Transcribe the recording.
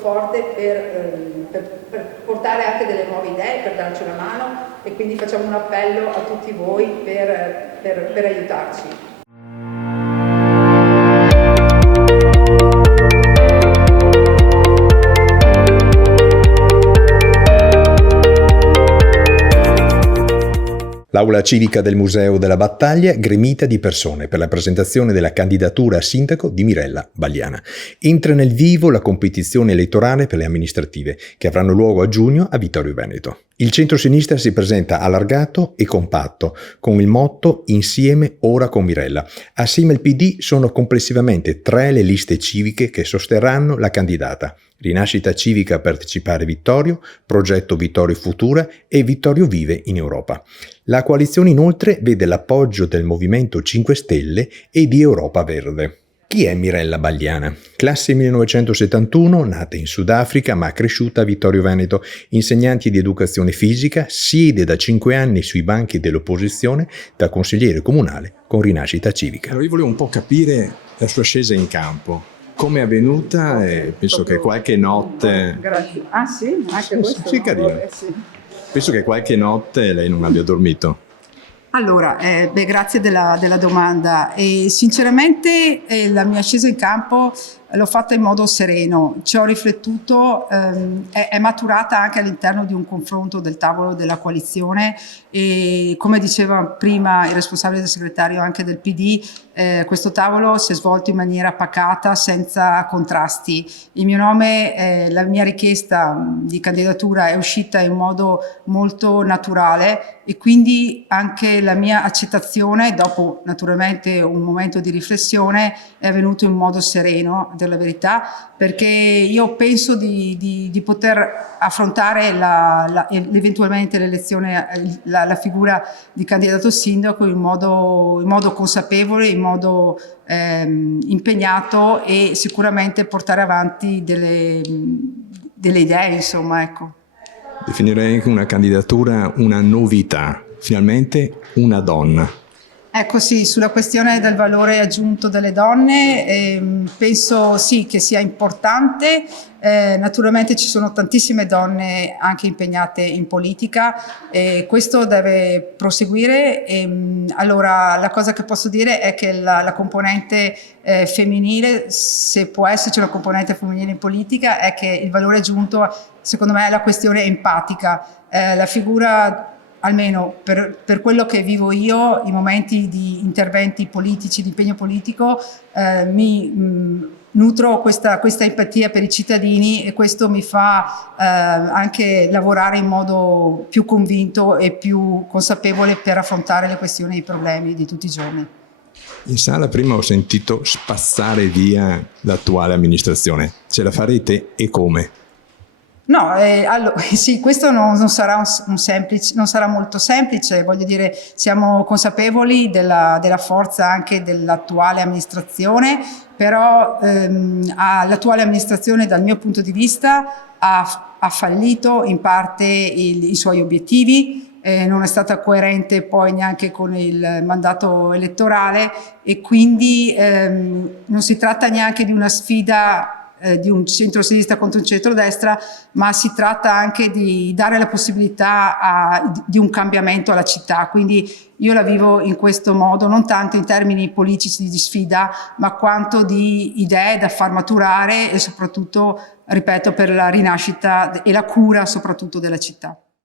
forte per portare anche delle nuove idee, per darci una mano, e quindi facciamo un appello a tutti voi per aiutarci. L'aula civica del Museo della Battaglia gremita di persone per la presentazione della candidatura a sindaco di Mirella Bagliana. Entra nel vivo la competizione elettorale per le amministrative, che avranno luogo a giugno a Vittorio Veneto. Il centro-sinistra si presenta allargato e compatto, con il motto «Insieme ora con Mirella». Assieme al PD sono complessivamente 3 le liste civiche che sosterranno la candidata: Rinascita Civica Partecipare Vittorio, Progetto Vittorio Futura e Vittorio Vive in Europa. La coalizione inoltre vede l'appoggio del Movimento 5 Stelle e di Europa Verde. Chi è Mirella Bagliana? Classe 1971, nata in Sudafrica ma cresciuta a Vittorio Veneto, insegnante di educazione fisica, siede da 5 anni sui banchi dell'opposizione da consigliere comunale con Rinascita Civica. Allora io volevo un po' capire la sua scesa in campo. Come è avvenuta? E penso che qualche notte... Grazie. Ah sì? Anche questo? Sì, carino. Sì. Penso che qualche notte lei non abbia dormito. Allora, grazie della domanda. E sinceramente la mia scesa in campo l'ho fatta in modo sereno, ci ho riflettuto, è maturata anche all'interno di un confronto del tavolo della coalizione, e come diceva prima il responsabile del segretario anche del PD, questo tavolo si è svolto in maniera pacata, senza contrasti. Il mio nome, la mia richiesta di candidatura è uscita in modo molto naturale, e quindi anche la mia accettazione, dopo naturalmente un momento di riflessione, è avvenuto in modo sereno, per la verità, perché io penso di poter affrontare eventualmente l'elezione, la figura di candidato sindaco in modo consapevole, in modo impegnato, e sicuramente portare avanti delle idee, insomma, ecco. Definirei una candidatura una novità, finalmente una donna. Ecco sì, sulla questione del valore aggiunto delle donne, penso sì che sia importante. Naturalmente ci sono tantissime donne anche impegnate in politica, e questo deve proseguire. Allora la cosa che posso dire è che la componente femminile, se può esserci una componente femminile in politica, è che il valore aggiunto secondo me è la questione empatica, la figura, almeno per quello che vivo io, i momenti di interventi politici, di impegno politico, mi nutro questa empatia per i cittadini, e questo mi fa anche lavorare in modo più convinto e più consapevole per affrontare le questioni e i problemi di tutti i giorni. In sala prima ho sentito spazzare via l'attuale amministrazione. Ce la farete e come? No, allora, sì, questo non sarà non sarà molto semplice, voglio dire, siamo consapevoli della forza anche dell'attuale amministrazione, però l'attuale amministrazione dal mio punto di vista ha fallito in parte i suoi obiettivi, non è stata coerente poi neanche con il mandato elettorale, e quindi non si tratta neanche di una sfida di un centro-sinistra contro un centro-destra, ma si tratta anche di dare la possibilità di un cambiamento alla città. Quindi io la vivo in questo modo, non tanto in termini politici di sfida, ma quanto di idee da far maturare, e soprattutto, ripeto, per la rinascita e la cura soprattutto della città.